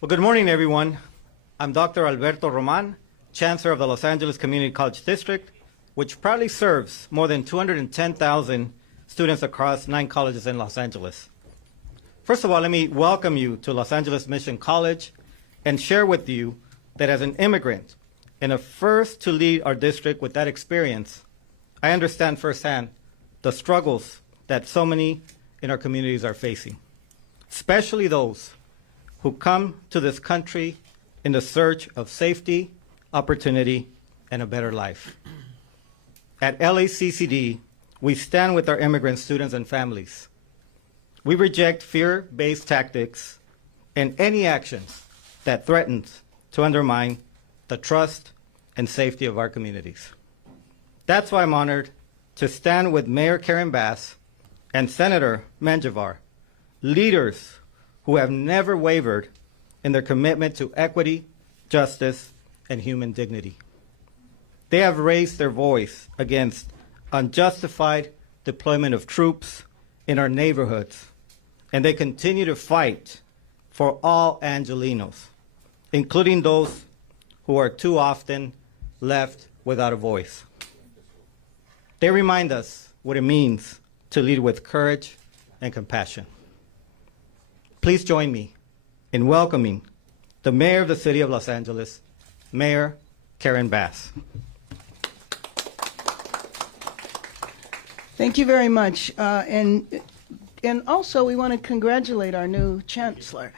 Well, good morning, everyone. I'm Dr. Alberto Roman, Chancellor of the Los Angeles Community College District, which proudly serves more than 210,000 students across 9 colleges in Los Angeles. First of all, let me welcome you to Los Angeles Mission College and share with you that as an immigrant and a first to lead our district with that experience, I understand firsthand the struggles that so many in our communities are facing, especially those who come to this country in the search of safety, opportunity, and a better life. At LACCD, we stand with our immigrant students and families. We reject fear-based tactics and any actions that threatens to undermine the trust and safety of our communities. That's why I'm honored to stand with Mayor Karen Bass and Senator Mangivar, leaders who have never wavered in their commitment to equity, justice, and human dignity. They have raised their voice against unjustified deployment of troops in our neighborhoods, and they continue to fight for all Angelenos, including those who are too often left without a voice. They remind us what it means to lead with courage and compassion. Please join me in welcoming the Mayor of the City of Los Angeles, Mayor Karen Bass. Thank you very much. And also we want to congratulate our new Chancellor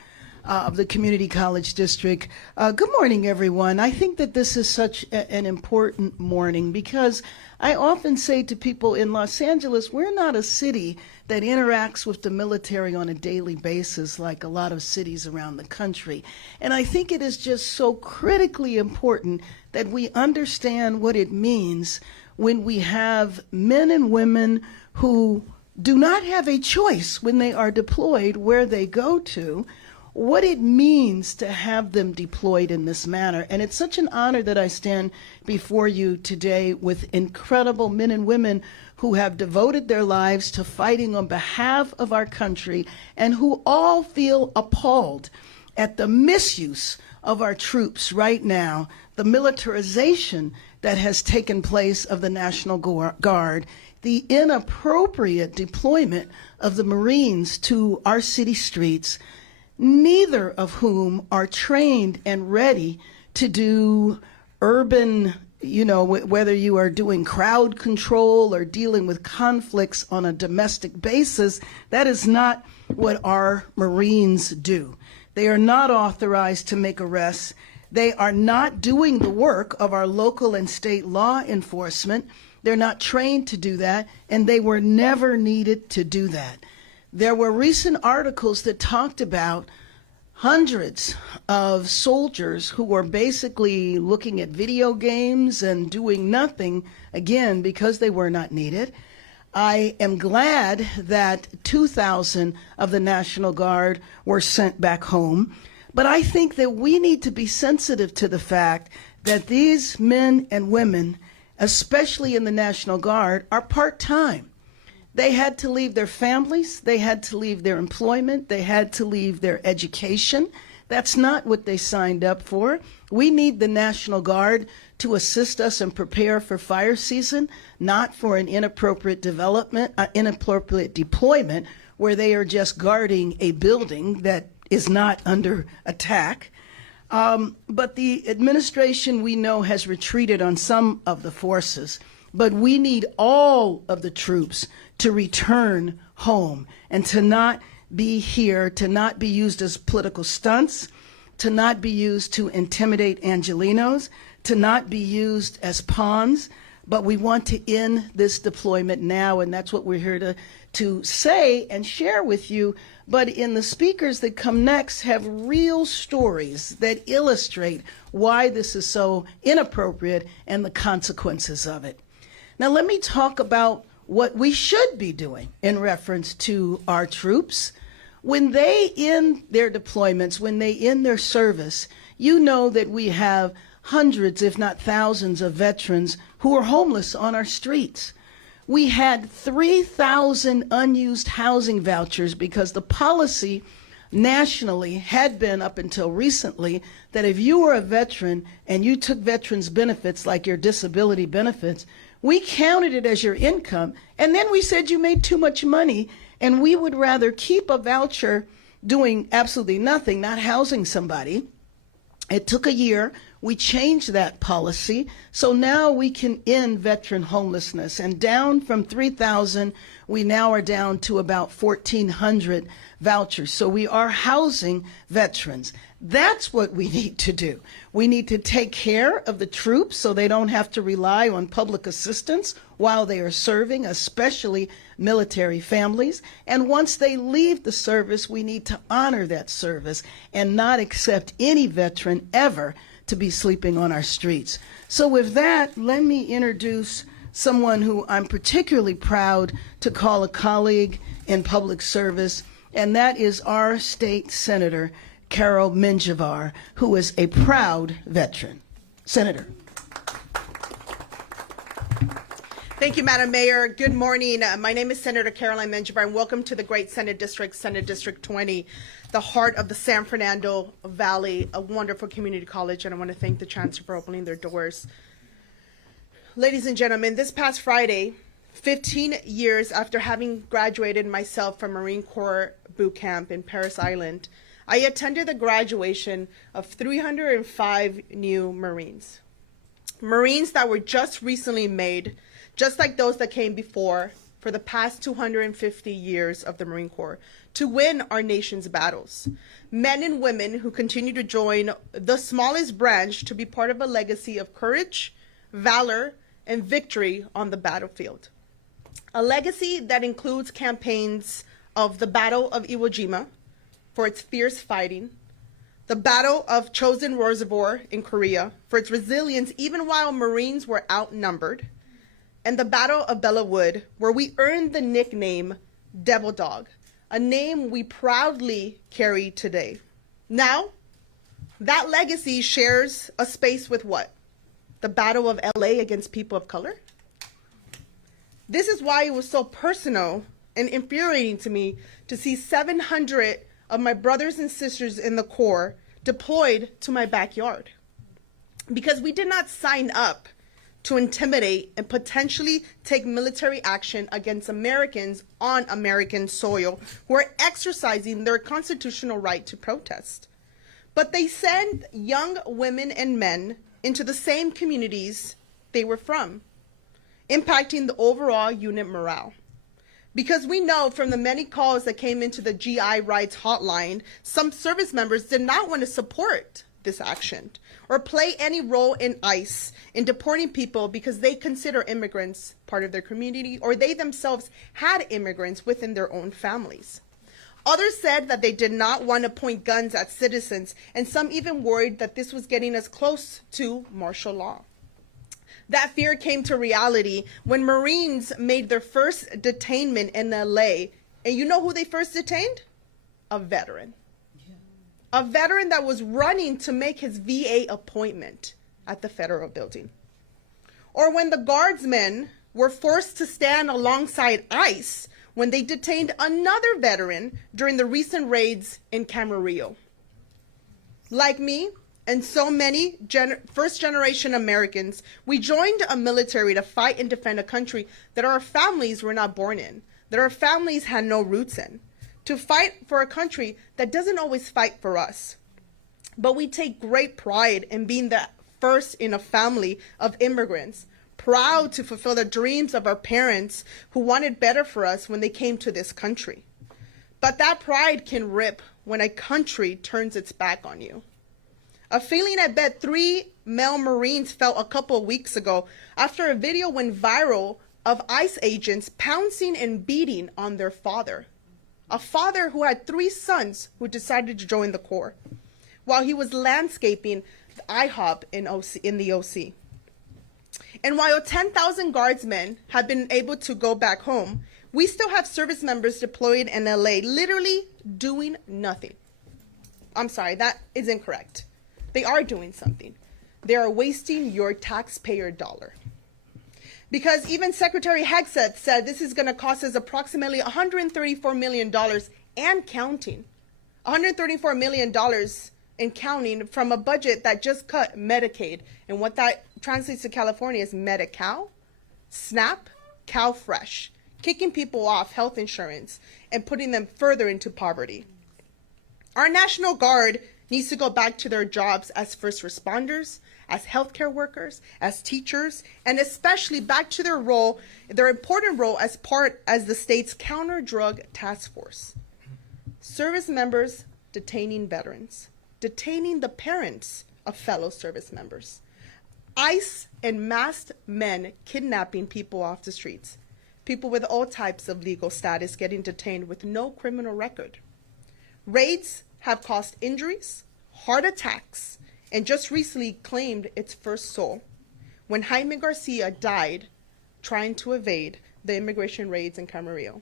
of the Community College District. Good morning, everyone. I think that this is such an important morning because I often say to people in Los Angeles, we're not a city that interacts with the military on a daily basis like a lot of cities around the country. And I think it is just so critically important that we understand what it means when we have men and women who do not have a choice when they are deployed where they go to, what it means to have them deployed in this manner. And it's such an honor that I stand before you today with incredible men and women who have devoted their lives to fighting on behalf of our country and who all feel appalled at the misuse of our troops right now, the militarization that has taken place of the National Guard, the inappropriate deployment of the Marines to our city streets, neither of whom are trained and ready to do urban, whether you are doing crowd control or dealing with conflicts on a domestic basis. That is not what our Marines do. They are not authorized to make arrests. They are not doing the work of our local and state law enforcement. They're not trained to do that, and they were never needed to do that. There were recent articles that talked about hundreds of soldiers who were basically looking at video games and doing nothing, again, because they were not needed. I am glad that 2,000 of the National Guard were sent back home, but I think that we need to be sensitive to the fact that these men and women, especially in the National Guard, are part-time. They had to leave their families, they had to leave their employment, they had to leave their education. That's not what they signed up for. We need the National Guard to assist us and prepare for fire season, not for an inappropriate deployment where they are just guarding a building that is not under attack. But the administration, we know, has retreated on some of the forces. But we need all of the troops to return home and to not be here, to not be used as political stunts, to not be used to intimidate Angelenos, to not be used as pawns. But we want to end this deployment now, and that's what we're here to say and share with you. But in the speakers that come next have real stories that illustrate why this is so inappropriate and the consequences of it. Now let me talk about what we should be doing in reference to our troops. When they end their deployments, when they end their service, you know that we have hundreds, if not thousands, of veterans who are homeless on our streets. We had 3,000 unused housing vouchers because the policy nationally had been up until recently that if you were a veteran and you took veterans benefits like your disability benefits, we counted it as your income, and then we said you made too much money, and we would rather keep a voucher doing absolutely nothing, not housing somebody. It took a year. We changed that policy. So now we can end veteran homelessness. And down from 3,000, we now are down to about 1,400 vouchers. So we are housing veterans. That's what we need to do. We need to take care of the troops so they don't have to rely on public assistance while they are serving, especially military families. And once they leave the service, we need to honor that service and not accept any veteran ever to be sleeping on our streets. So with that, let me introduce someone who I'm particularly proud to call a colleague in public service, and that is our state senator, Carol Menjivar, who is a proud veteran. Senator. Thank you, Madam Mayor. Good morning. My name is Senator Caroline Menjivar, and welcome to the great Senate District, Senate District 20, the heart of the San Fernando Valley, a wonderful community college, and I want to thank the Chancellor for opening their doors. Ladies and gentlemen, this past Friday, 15 years after having graduated myself from Marine Corps boot camp in Parris Island, I attended the graduation of 305 new Marines. Marines that were just recently made, just like those that came before, for the past 250 years of the Marine Corps, to win our nation's battles. Men and women who continue to join the smallest branch to be part of a legacy of courage, valor, and victory on the battlefield. A legacy that includes campaigns of the Battle of Iwo Jima, for its fierce fighting, the Battle of Chosin Reservoir in Korea for its resilience even while Marines were outnumbered, and the Battle of Bella Wood, where we earned the nickname Devil Dog, a name we proudly carry today. Now, that legacy shares a space with what? The Battle of LA against people of color? This is why it was so personal and infuriating to me to see 700 of my brothers and sisters in the Corps deployed to my backyard. Because we did not sign up to intimidate and potentially take military action against Americans on American soil who are exercising their constitutional right to protest. But they send young women and men into the same communities they were from, impacting the overall unit morale. Because we know from the many calls that came into the GI rights hotline, some service members did not want to support this action or play any role in ICE in deporting people because they consider immigrants part of their community or they themselves had immigrants within their own families. Others said that they did not want to point guns at citizens, and some even worried that this was getting us close to martial law. That fear came to reality when Marines made their first detainment in LA. And you know who they first detained? A veteran. Yeah. A veteran that was running to make his VA appointment at the federal building. Or when the guardsmen were forced to stand alongside ICE when they detained another veteran during the recent raids in Camarillo. Like me, and so many first-generation Americans, we joined a military to fight and defend a country that our families were not born in, that our families had no roots in, to fight for a country that doesn't always fight for us. But we take great pride in being the first in a family of immigrants, proud to fulfill the dreams of our parents who wanted better for us when they came to this country. But that pride can rip when a country turns its back on you. A feeling I bet 3 male Marines felt a couple of weeks ago after a video went viral of ICE agents pouncing and beating on their father. A father who had 3 sons who decided to join the Corps while he was landscaping the IHOP in the OC. And while 10,000 guardsmen have been able to go back home, we still have service members deployed in LA literally doing nothing. I'm sorry, that is incorrect. They are doing something. They are wasting your taxpayer dollar. Because even Secretary Hegseth said this is going to cost us approximately $134 million and counting. $134 million and counting from a budget that just cut Medicaid. And what that translates to California is Medi-Cal, SNAP, CalFresh, kicking people off health insurance and putting them further into poverty. Our National Guard needs to go back to their jobs as first responders, as healthcare workers, as teachers, and especially back to their important role as the state's counter-drug task force. Service members detaining veterans, detaining the parents of fellow service members. ICE and masked men kidnapping people off the streets. People with all types of legal status getting detained with no criminal record. Raids have caused injuries, heart attacks, and just recently claimed its first soul when Jaime Garcia died trying to evade the immigration raids in Camarillo.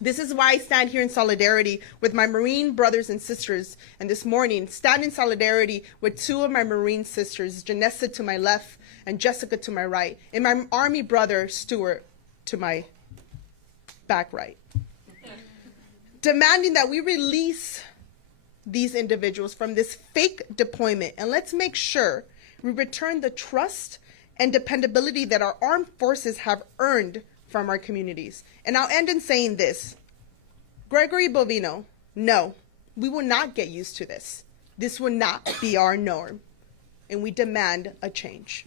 This is why I stand here in solidarity with my Marine brothers and sisters, and this morning stand in solidarity with two of my Marine sisters, Janessa to my left and Jessica to my right, and my Army brother, Stuart, to my back right. Demanding that we release these individuals from this fake deployment, and let's make sure we return the trust and dependability that our armed forces have earned from our communities. And I'll end in saying this. Gregory Bovino, no, we will not get used to this. This will not be our norm, and we demand a change.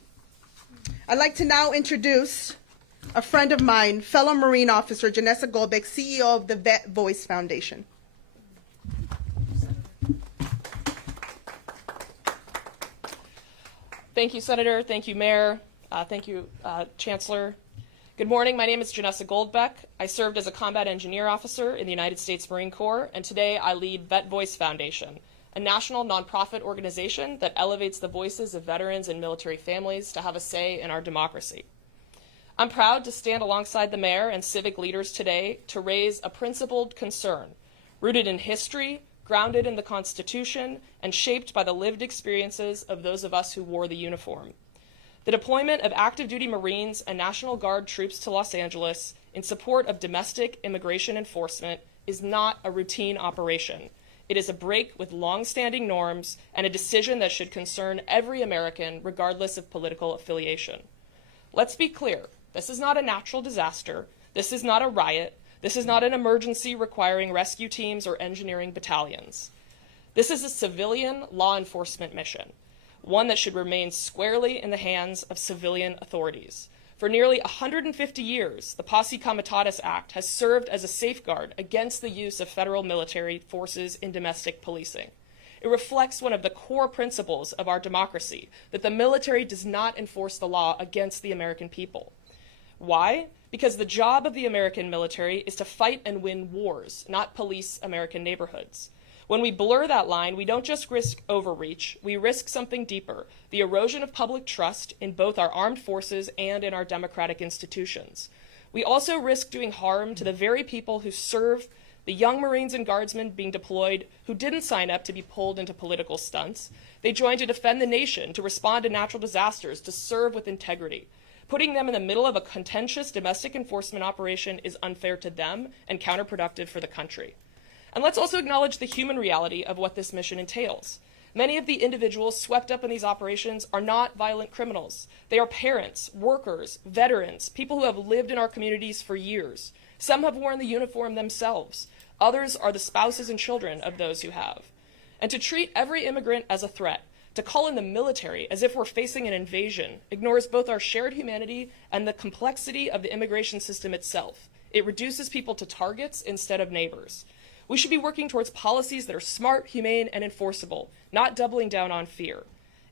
I'd like to now introduce a friend of mine, fellow Marine officer Janessa Goldbeck, CEO of the Vet Voice Foundation. Thank you, Senator. Thank you, Mayor. Thank you, Chancellor. Good morning. My name is Janessa Goldbeck. I served as a combat engineer officer in the United States Marine Corps, and today I lead Vet Voice Foundation, a national nonprofit organization that elevates the voices of veterans and military families to have a say in our democracy. I'm proud to stand alongside the mayor and civic leaders today to raise a principled concern rooted in history, grounded in the Constitution, and shaped by the lived experiences of those of us who wore the uniform. The deployment of active duty Marines and National Guard troops to Los Angeles in support of domestic immigration enforcement is not a routine operation. It is a break with long-standing norms and a decision that should concern every American, regardless of political affiliation. Let's be clear, this is not a natural disaster. This is not a riot. This is not an emergency requiring rescue teams or engineering battalions. This is a civilian law enforcement mission, one that should remain squarely in the hands of civilian authorities. For nearly 150 years, the Posse Comitatus Act has served as a safeguard against the use of federal military forces in domestic policing. It reflects one of the core principles of our democracy, that the military does not enforce the law against the American people. Why? Because the job of the American military is to fight and win wars, not police American neighborhoods. When we blur that line, we don't just risk overreach, we risk something deeper, the erosion of public trust in both our armed forces and in our democratic institutions. We also risk doing harm to the very people who serve the young Marines and Guardsmen being deployed who didn't sign up to be pulled into political stunts. They joined to defend the nation, to respond to natural disasters, to serve with integrity. Putting them in the middle of a contentious domestic enforcement operation is unfair to them and counterproductive for the country. And let's also acknowledge the human reality of what this mission entails. Many of the individuals swept up in these operations are not violent criminals. They are parents, workers, veterans, people who have lived in our communities for years. Some have worn the uniform themselves. Others are the spouses and children of those who have. And to treat every immigrant as a threat, to call in the military as if we're facing an invasion, ignores both our shared humanity and the complexity of the immigration system itself. It reduces people to targets instead of neighbors. We should be working towards policies that are smart, humane, and enforceable, not doubling down on fear.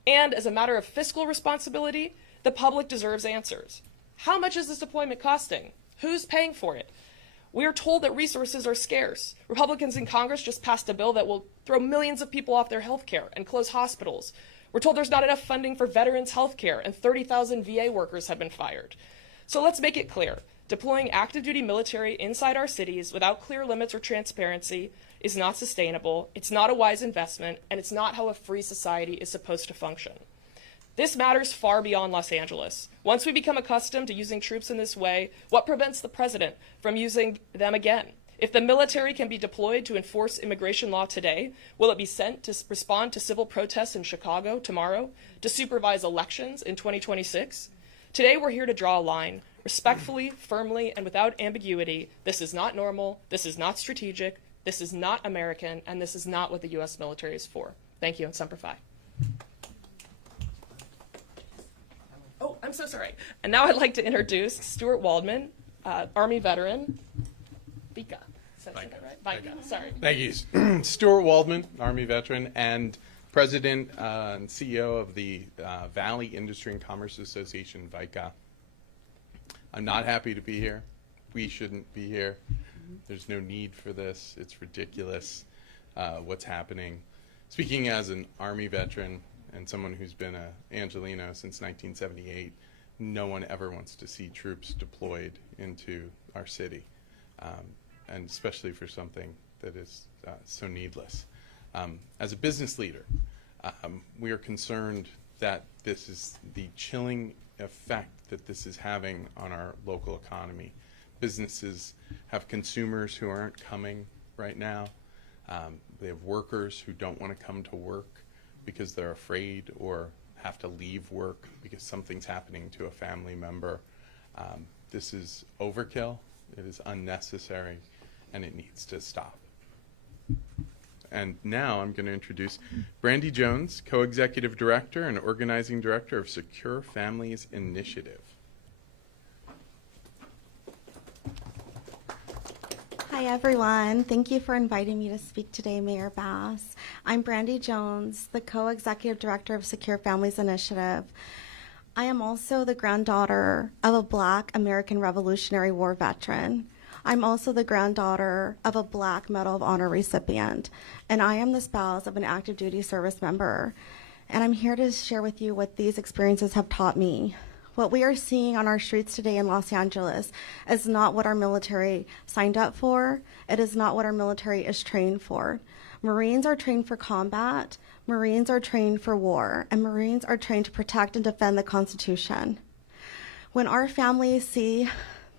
And as a matter of fiscal responsibility, the public deserves answers. How much is this deployment costing? Who's paying for it? We are told that resources are scarce. Republicans in Congress just passed a bill that will throw millions of people off their health care and close hospitals. We're told there's not enough funding for veterans' health care, and 30,000 VA workers have been fired. So let's make it clear. Deploying active duty military inside our cities without clear limits or transparency is not sustainable, it's not a wise investment, and it's not how a free society is supposed to function. This matters far beyond Los Angeles. Once we become accustomed to using troops in this way, what prevents the president from using them again? If the military can be deployed to enforce immigration law today, will it be sent to respond to civil protests in Chicago tomorrow, to supervise elections in 2026? Today, we're here to draw a line. Respectfully, firmly, and without ambiguity, this is not normal, this is not strategic, this is not American, and this is not what the U.S. military is for. Thank you, and Semper Fi. Oh, I'm so sorry. And now I'd like to introduce Stuart Waldman, Army veteran. Vika. Is that right? Vika. Sorry. Thank you. Stuart Waldman, Army veteran and President and CEO of the Valley Industry and Commerce Association, VICA. I'm not happy to be here. We shouldn't be here. There's no need for this. It's ridiculous what's happening. Speaking as an Army veteran and someone who's been a Angelino since 1978, no one ever wants to see troops deployed into our city, and especially for something that is so needless. As a business leader, we are concerned that this is the chilling effect that this is having on our local economy. Businesses have consumers who aren't coming right now. They have workers who don't want to come to work because they're afraid or have to leave work because something's happening to a family member. This is overkill, it is unnecessary, and it needs to stop. And now I'm going to introduce Brandy Jones, Co-Executive Director and Organizing Director of Secure Families Initiative. Hi everyone, thank you for inviting me to speak today, Mayor Bass. I'm Brandy Jones, the Co-Executive Director of Secure Families Initiative. I am also the granddaughter of a Black American Revolutionary War veteran. I'm also the granddaughter of a Black Medal of Honor recipient, and I am the spouse of an active duty service member. And I'm here to share with you what these experiences have taught me. What we are seeing on our streets today in Los Angeles is not what our military signed up for. It is not what our military is trained for. Marines are trained for combat, Marines are trained for war, and Marines are trained to protect and defend the Constitution. When our families see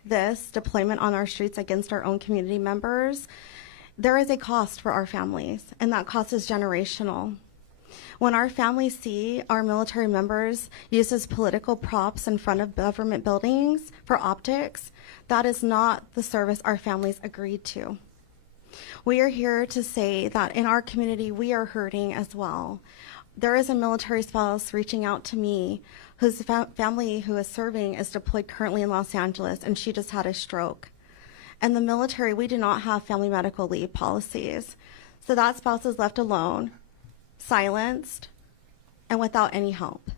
this deployment on our streets against our own community members, there is a cost for our families, and that cost is generational. When our families see our military members used as political props in front of government buildings for optics, that is not the service our families agreed to. We are here to say that in our community, we are hurting as well. There is a military spouse reaching out to me whose family who is serving is deployed currently in Los Angeles, and she just had a stroke. And the military, we do not have family medical leave policies. So that spouse is left alone, silenced, and without any help.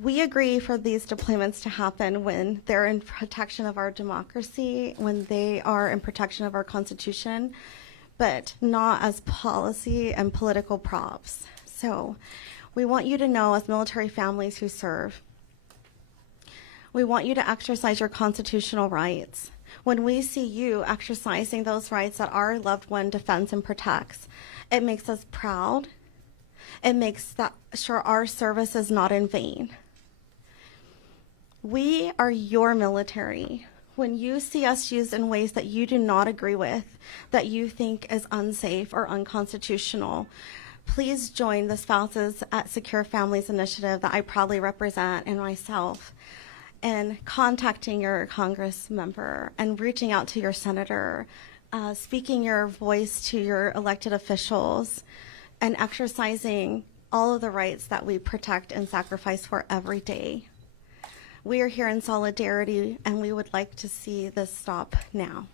We agree for these deployments to happen when they're in protection of our democracy, when they are in protection of our Constitution, but not as policy and political props. So we want you to know, as military families who serve, we want you to exercise your constitutional rights. When we see you exercising those rights that our loved one defends and protects, it makes us proud. It makes sure our service is not in vain. We are your military. When you see us used in ways that you do not agree with, that you think is unsafe or unconstitutional, please join the Spouses at Secure Families Initiative that I proudly represent, and myself, in contacting your Congress member and reaching out to your senator, speaking your voice to your elected officials, and exercising all of the rights that we protect and sacrifice for every day. We are here in solidarity, and we would like to see this stop now.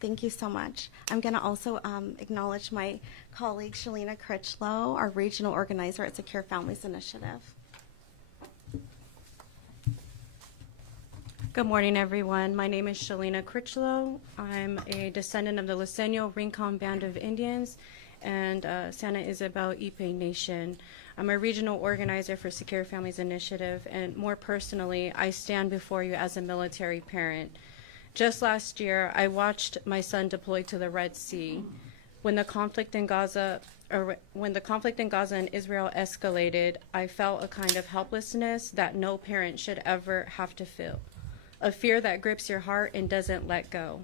Thank you so much. I'm going to also acknowledge my colleague, Shalina Critchlow, our regional organizer at Secure Families Initiative. Good morning, everyone. My name is Shalina Critchlow. I'm a descendant of the Luiseño Rincon Band of Indians and Santa Isabel Ipe Nation. I'm a regional organizer for Secure Families Initiative, and more personally, I stand before you as a military parent. Just last year, I watched my son deploy to the Red Sea. When the conflict in Gaza and Israel escalated, I felt a kind of helplessness that no parent should ever have to feel. A fear that grips your heart and doesn't let go.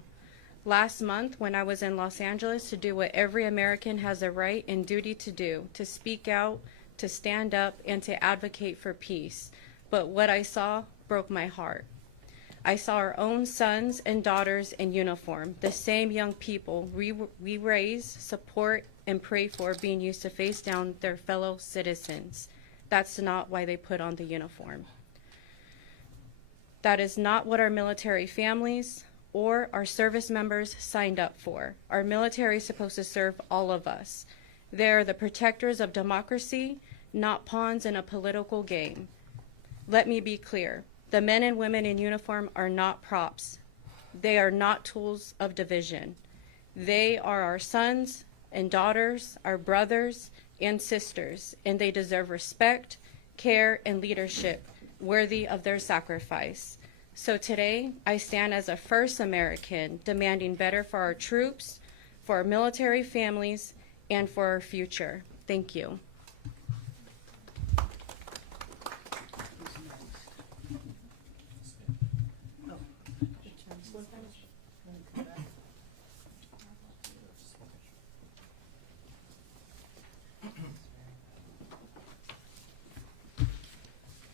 last month when I was in Los Angeles to do what every American has a right and duty to do, to speak out, to stand up, and to advocate for peace. But what I saw broke my heart. I saw our own sons and daughters in uniform, the same young people we raise, support, and pray for being used to face down their fellow citizens. That's not why they put on the uniform. That is not what our military families or our service members signed up for. Our military is supposed to serve all of us. They're the protectors of democracy, not pawns in a political game. Let me be clear. The men and women in uniform are not props. They are not tools of division. They are our sons and daughters, our brothers and sisters, and they deserve respect, care, and leadership worthy of their sacrifice. So today, I stand as a first American demanding better for our troops, for our military families, and for our future. Thank you.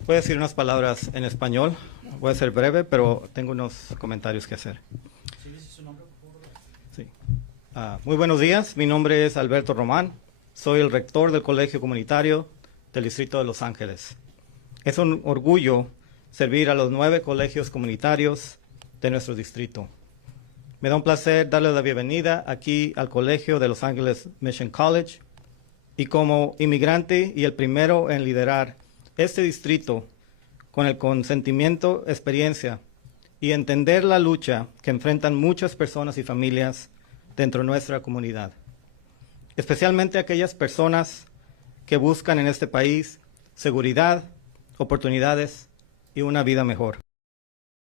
Voy a decir unas palabras en español. Voy a ser breve, pero tengo unos comentarios que hacer. Sí. Muy buenos días. Mi nombre es Alberto Román. Soy el rector del Colegio Comunitario del Distrito de Los Ángeles. Es un orgullo servir a los 9 colegios comunitarios de nuestro distrito. Me da un placer darles la bienvenida aquí al Colegio de Los Ángeles Mission College y como inmigrante y el primero en liderar este distrito con el consentimiento, experiencia y entender la lucha que enfrentan muchas personas y familias dentro de nuestra comunidad, especialmente aquellas personas que buscan en este país seguridad, oportunidades y una vida mejor.